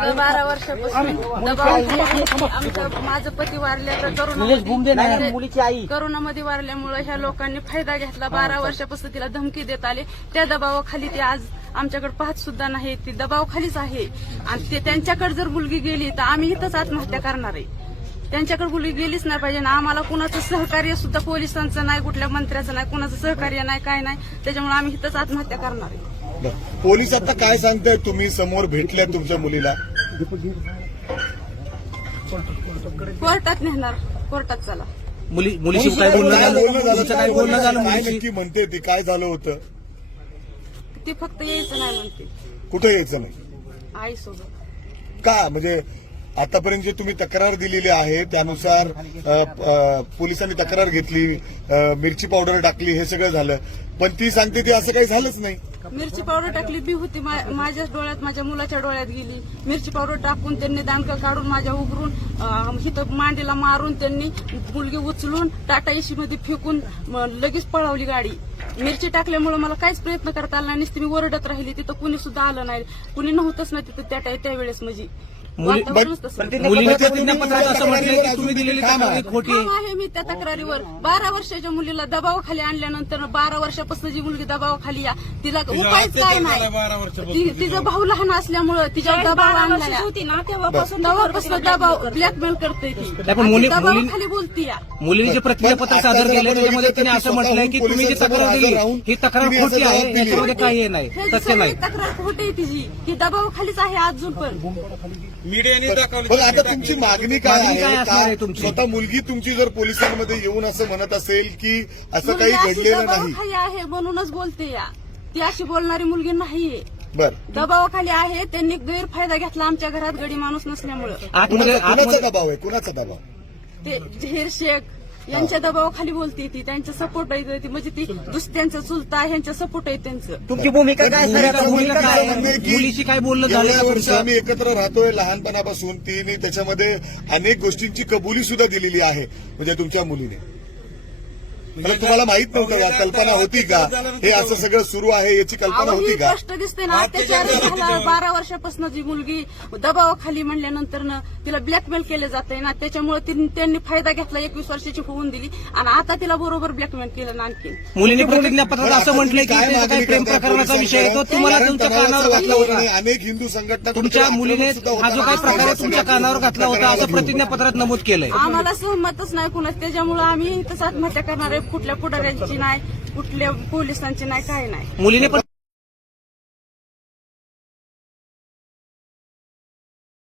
तिला 12 वर्षापासून दबाव आमचं माझं पती वारल्या मुलीची आई करोनामध्ये वारल्यामुळे ह्या लोकांनी फायदा घेतला. 12 वर्षापासून तिला धमकी देत आले. त्या दबावाखाली ती आज आमच्याकडे पाहत सुद्धा नाही. ती दबावाखालीच आहे आणि ते त्यांच्याकडे जर मुलगी गेली तर आम्ही इथंच आत्महत्या करणार आहे. त्यांच्याकडे मुलगी गेलीच नाही पाहिजे ना. आम्हाला कुणाचं सहकार्य सुद्धा पोलिसांचं नाही, कुठल्या मंत्र्याचं नाही, कुणाचं सहकार्य नाही, काय नाही. त्याच्यामुळे आम्ही इथंच आत्महत्या करणार आहे. पोलीस आता काय सांगताय? तुम्ही समोर भेटल्या तुमच्या मुलीला, कोर्टात नेणार, कोर्टात चला. मुलीशी काय बोलणं झालं? काय नक्की म्हणते ती? काय झालं होतं? ती फक्त यायचं नाही म्हणते. कुठे यायचं नाही? आईसोबत. का म्हणजे आतापर्यंत जे तुम्ही तक्रार दिलेली आहे त्यानुसार पोलिसांनी तक्रार घेतली, मिरची पावडर टाकली, हे सगळं झालं, पण ती सांगते ती असं काही झालंच नाही. मिरची पावडर टाकली बी होती, माझ्या डोळ्यात, माझ्या मुलाच्या डोळ्यात गेली. मिरची पावडर टाकून त्यांनी दांडकं काढून माझ्या उघडून हिथं मांडीला मारून त्यांनी मुलगी उचलून टाटा एसी मध्ये फेकून लगेच पळवली गाडी. मिरची टाकल्यामुळे मला काहीच प्रयत्न करता आला नाही. नुसती मी ओरडत राहिली. तिथं कुणी सुद्धा आलं नाही, कुणी नव्हतंच ना तिथं त्यावेळेस. म्हणजे मुलीने प्रतिज्ञापत्रात असं म्हटलं की तुम्ही दिलेली कामगिरी खोटी आहे. मी त्या तक्रारीवर 12 वर्षाच्या मुलीला दबावाखाली आणल्यानंतर 12 वर्षापासून जी मुलगी दबावाखाली या, तिला उपायच काय नाही. तिचा भाऊ लहान असल्यामुळे तिच्यावर दबाव आणला होती ना, तेव्हापासून दबाव ब्लॅकमेल करते ती. दबावाखाली बोलती या. मुलीने जे प्रतिज्ञापत्र सादर केलं त्याच्यामध्ये तिने असं म्हटलंय की तुम्ही जी तक्रार दिली ही तक्रार खोटी आहे, याच्यामध्ये काही नाही, सत्य नाही. तक्रार खोटी आहे तिची, ती दबावाखालीच आहे अजून पण. मीडियाने दाखवलं. आता तुमची मागणी काय आहे? स्वतः मुलगी तुमची जर पोलिसांमध्ये येऊन असं म्हणत असेल की असं काही घडलेलं नाही दबावाखाली आहे म्हणूनच बोलते या, ती अशी बोलणारी मुलगी नाहीये. बर, दबावाखाली आहे. त्यांनी गैरफायदा घेतला आमच्या घरात गडी माणूस नसल्यामुळे. कुणाचा दबाव आहे? कुणाचा दबाव? ते झहीर शेख यांच्या दबावाखाली बोलते ती. त्यांचा सपोर्ट आहे ती, म्हणजे ती त्यांचा चुलता ह्यांचा सपोर्ट आहे त्यांचं. तुमची भूमिका काय? मुलीशी काय बोलणं झालं? एवढ्या वर्ष आम्ही एकत्र राहतोय लहानपणापासून. तिने त्याच्यामध्ये अनेक गोष्टींची कबुली सुद्धा दिलेली आहे, म्हणजे तुमच्या मुलीने. तुम्हाला माहित नव्हतं का? कल्पना होती का हे असं सगळं सुरू आहे याची कल्पना होती का? स्पष्ट दिसते ना. अत्याचार झाला 12 वर्षापासून जी मुलगी दबावाखाली म्हणल्यानंतर तिला ब्लॅकमेल केलं जातंय ना, त्याच्यामुळे त्यांनी फायदा घेतला. 21 वर्षाची होऊन दिली आणि आता तिला बरोबर ब्लॅकमेल केलं ना. आणखी मुलीने प्रतिज्ञापत्रात असं म्हटलंय की काही प्रेम प्रकरणाचा विषय आहे तो तुम्हाला तुमच्या कानावर घातला होता. अनेक हिंदू संघटना तुमच्या मुलीने हा जो काही प्रकार आहे तुमच्या कानावर घातला होता असं प्रतिज्ञापत्रात नमूद केलंय. आम्हाला सहमतच नाही कुणाच. त्याच्यामुळे आम्ही इथंच आत्महत्या करणार आहे. कुठल्या पुढाऱ्यांची नाही, कुठल्या पोलिसांची नाही, काय नाही. मुलीने पण